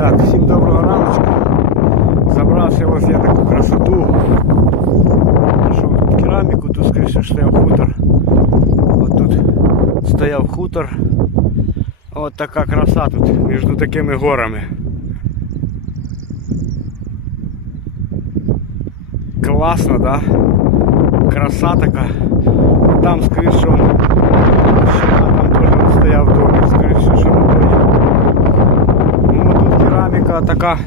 Так, всім доброго раночку. Забрався ось я таку красоту. Нашов тут кераміку, тут скоріше стояв хутор. От тут стояв хутор. От така краса тут між такими горами. Класно, да? Краса така. Там скоріше кераміка така.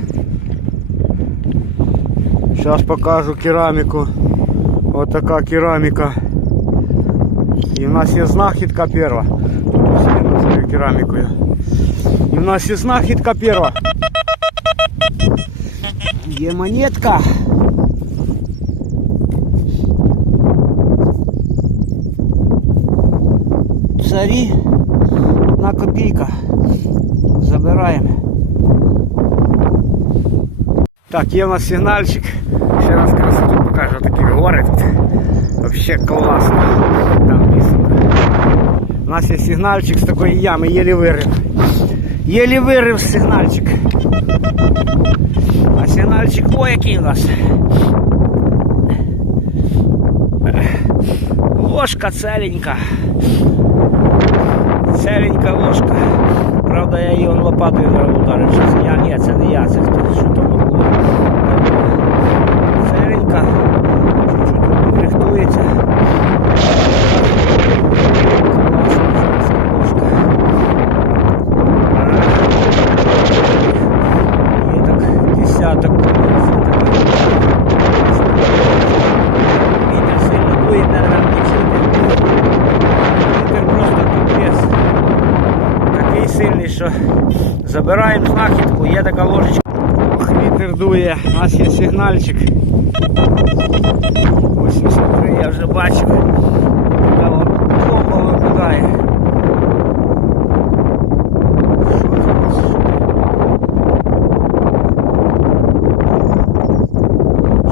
Зараз покажу кераміку. Ось така кераміка. І в нас є знахідка перша. Тут усі назову керамікою. І в нас є знахідка перша. Є монетка. Царі. Одна копійка. Забираємо. Так, є у нас сигнальчик. Ще раз красоту покажу такі гори тут. Вообще класно. Там високо. У нас є сигнальчик з такої ями, єлі вирив. Єлі вирив сигнальчик. А сигнальчик, ой, який у нас. Ложка целенька. Целенька ложка. Правда, я її он лопатою зараз ударив. Що це я? Ні, це не я, це хто. Що там було? Целенька. Чуть-чуть рихтується. Є так десяток. Вітер сильно дує, чути. Вітер просто капець. Такий сильний, що забираємо нас є сигнальчик. 83 я вже бачив. Така от бомба випадає. Що це у нас?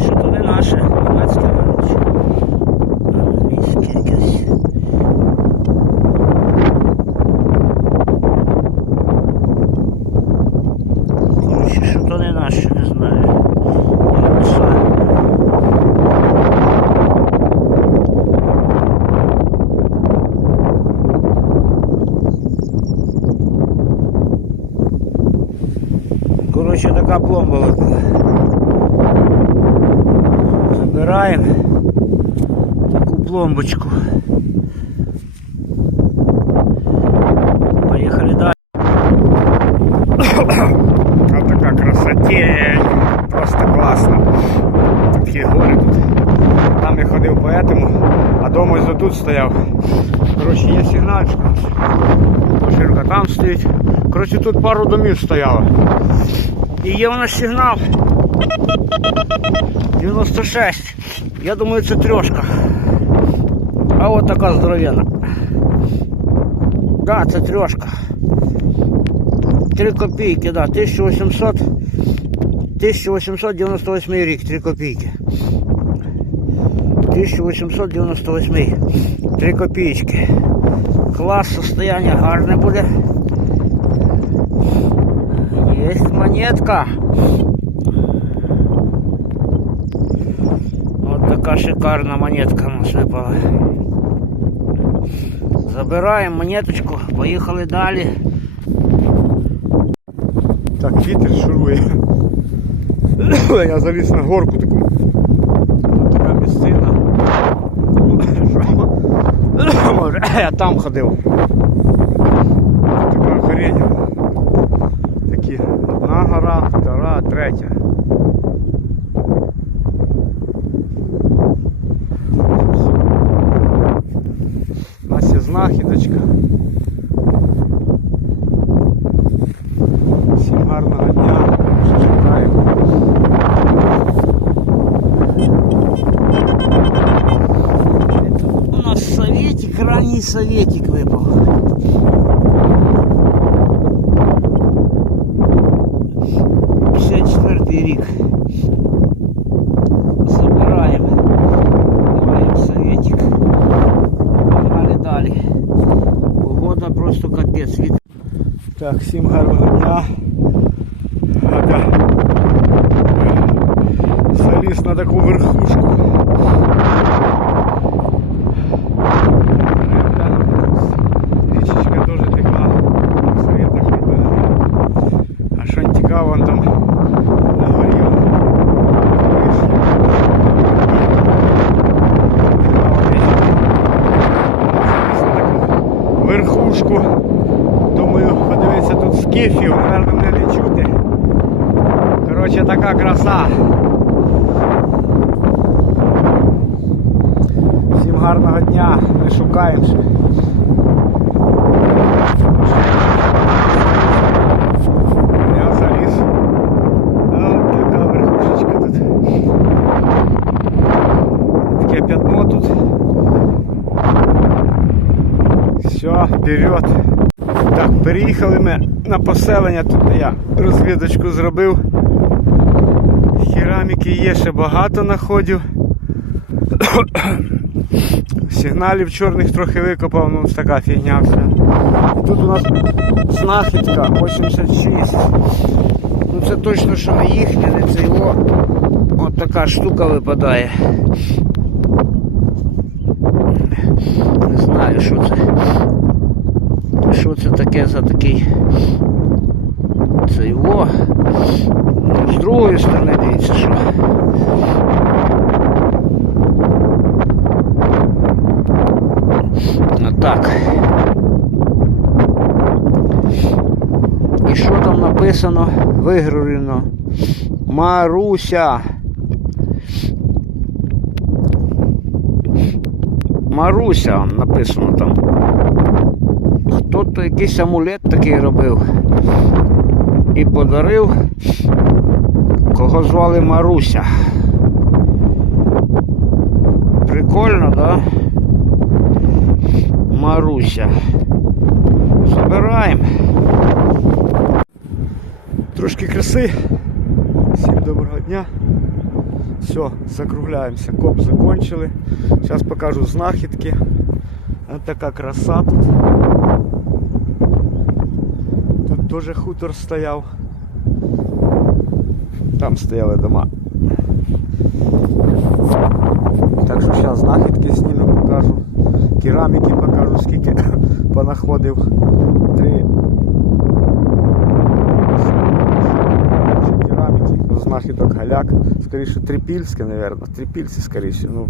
Що то не наше, німецьке мабуть. Англійське якесь. Короче, що то не наше, не знаю. пломбочку. Поїхали далі. Ось така красотень. Просто класно. Такі гори тут. Там я ходив по этому, а дома ось тут стояв. Коротше, є сигнальчик у нас. Поширка там стоїть. Коротше, тут пару домів стояло. І є у нас сигнал. 96. Я думаю, це трьошка. А от така здоровенна. Да, це трьошка. 3 копійки, да, 1800 1898 рік, 3 копійки. 1898. 3 копійки. Клас состояння гарне буде. Есть монетка. Вот така шикарна монетка у нас випала. Забираємо монеточку, поїхали далі. Так, вітер шурує. Я заліз на горку таку. Тут така місцина. Може, я там ходив. Така хрень. Такі одна гора, втора, третя. знахідочка. Всім гарного дня. Чекаємо. Это у нас советик, ранний советик выпал. на таку верхушку. Річечка теж текла. Совєтах робили. А що не цікаво, вон там на горі. он, видиш? Цікаво, десь. Заліз на таку Верхушку. Думаю, подивитися тут скіфів, наверное, мене не чути. Коротше, така краса. Гарного дня, ми шукаємо. Я заліз. От така верхушечка тут. Таке пятно тут. Все, вперед. Так, переїхали ми на поселення, тут я розвідочку зробив. Кераміки є ще багато находів. Сигналів чорних трохи викопав, ну така фігня все. І тут у нас знахідка 86. Ну це точно, що не їхня, не це його. От така штука випадає. Не знаю, що це. Що це таке за такий. Це його. Ну, з другої сторони дивіться, що. Ну, Так. І що там написано? Вигравлено. Маруся. Маруся написано там. Хто-то якийсь амулет такий робив. І подарив, кого звали Маруся. Прикольно, да? Маруся. Забираємо. Трошки краси. Всім доброго дня. Все, закругляємося. Коп закончили. Зараз покажу знахідки. Ось така краса тут. Тут теж хутор стояв. Там стояли дома. Так що зараз знахідки зніму покажу. Кераміки покажу, скільки понаходив. Три. Кераміки, ну, знахідок галяк. Скоріше трипільське, мабуть. Трипільці скоріше. Ну,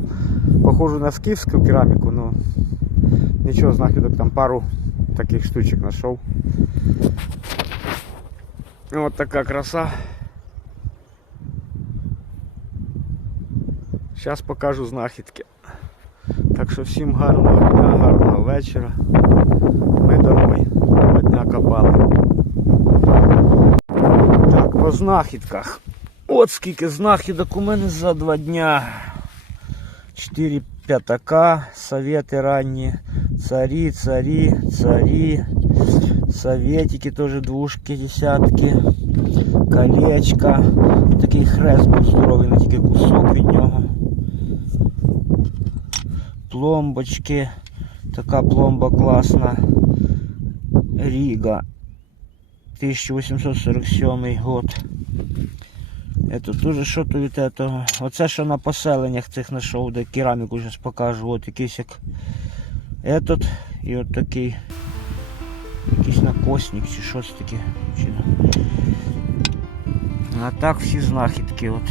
похожу на скіфську кераміку, ну нічого, знахідок там пару таких штучок знайшов. Вот така краса. Зараз покажу знахідки. Так що всім гарного дня, гарного вечора. Ми домой. Два дня копали. Так, по знахідках. От скільки знахідок у мене за два дня. 4 п'ятака, совети ранні, царі, царі, царі, советики теж двушки, десятки, колечко. Такий хрест був здоровий, не тільки кусок від нього. Пломбочки. Така пломба класна. Ріга. 1847 год. Это дуже що то від этого. Оце що на поселеннях цих знайшов, де кераміку зараз покажу. От якийсь як этот і от такий якийсь накосник чи щось таке. Чи... А так всі знахідки. От.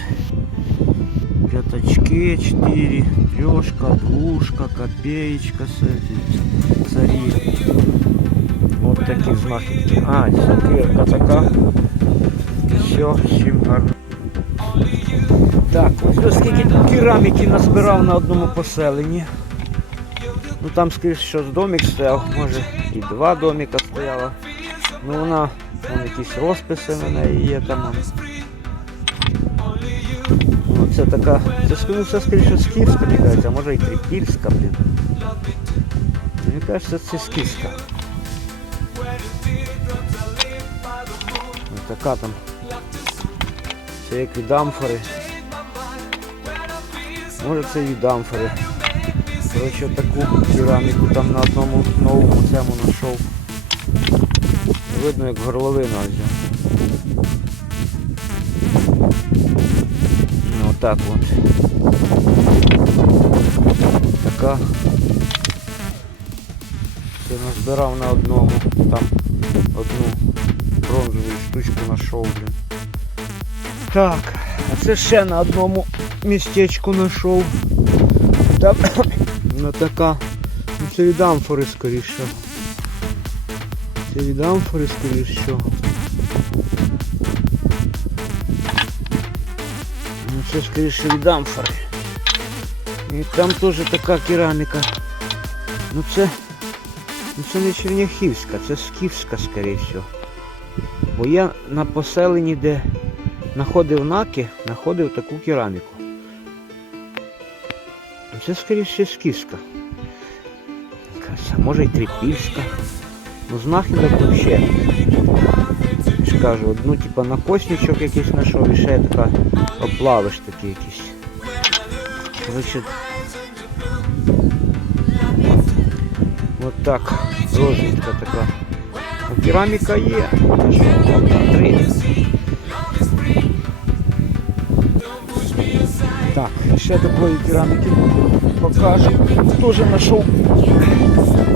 П'ятачки, 4, трьошка, двушка, копеечка, царі. От такі знахідки. А, сокирка така. Все, всім гарно. Так, ось ось скільки кераміки назбирав на одному поселенні. Ну там скоріше, що домик стояв, може і два домика стояло. Ну вона, там якісь розписи на неї є там. Ну, це така, це скажу, це скоріше скіфська, мені а може і трипільська, блін. Мені кажеться, це скіфська. Ось така там. Це як від амфори. Може це від амфори. Коротше, таку кераміку там на одному новому цьому знайшов. Видно як горловина взяв. так от. Така. Це назбирав на одному. Там одну бронзову штучку знайшов. блін. Так, а це ще на одному містечку знайшов. Там ну така. Ну це від амфори скоріше. Це від амфори скоріше. Це скоріше від амфори. І там теж така кераміка. Ну це. Ну це не черняхівська, це скіфська, скоріше всього. Бо я на поселенні, де знаходив наки, знаходив таку кераміку. Ну, Це скоріше скіфська. Може й трипільська. Ну знахідок взагалі. Я ж кажу, одну типа накосничок якийсь знайшов і ще така оплавиш такі якісь. Коротше, от так, розвідка така. Ну, кераміка є. Що, одна, три. Так, ще такої кераміки покажу. Теж знайшов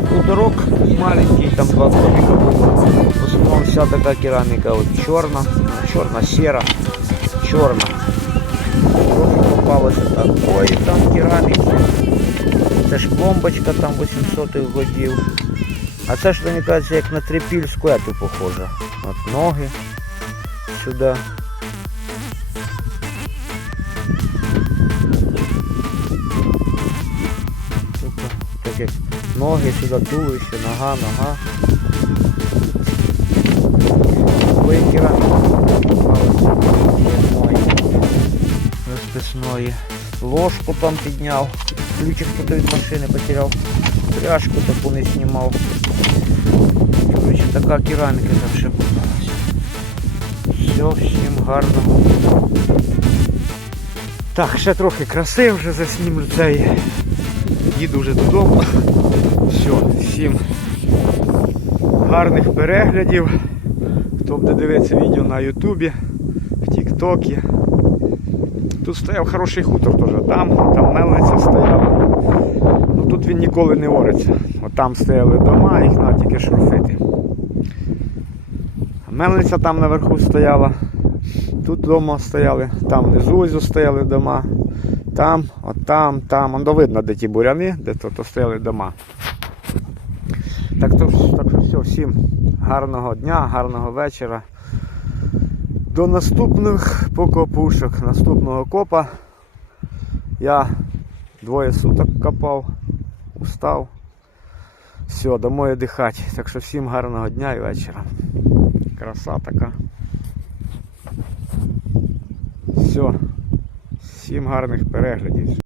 хуторок маленький, там два коміка було. В основному вся така кераміка от чорна, чорна, сіра, чорна. Трохи попалося так. Ой, там кераміки. Це ж бомбочка там 800-х годів. А це ж мені кажеться, як на трипільську ету похоже. От ноги сюди. Тобто, так як ноги сюди, туловище, нога, нога. Кераміка розписної. Ложку там підняв. Ключик тут від машини потеряв. Пряжку таку не знімав. Короче, така кераміка там ще попалась. Все, всім гарного. Так, ще трохи краси вже заснімлю цей. Їду вже додому. Все, всім гарних переглядів. Хто буде дивитися відео на Ютубі, в Тіктокі. Тут стояв хороший хутор теж. Там, там мельниця стояла. Ну тут він ніколи не ориться. От там стояли дома, їх треба тільки шурфити. Мельниця там наверху стояла. Тут вдома стояли, там внизу ось стояли дома. Там, от там, там. Воно видно, де ті буряни, де то, то стояли дома. Так, то, так що все, всім гарного дня, гарного вечора. До наступних покопушок, наступного копа. Я двоє суток копав, устав. Все, домой дихати. Так що всім гарного дня і вечора. Краса така. Все. Всім гарних переглядів.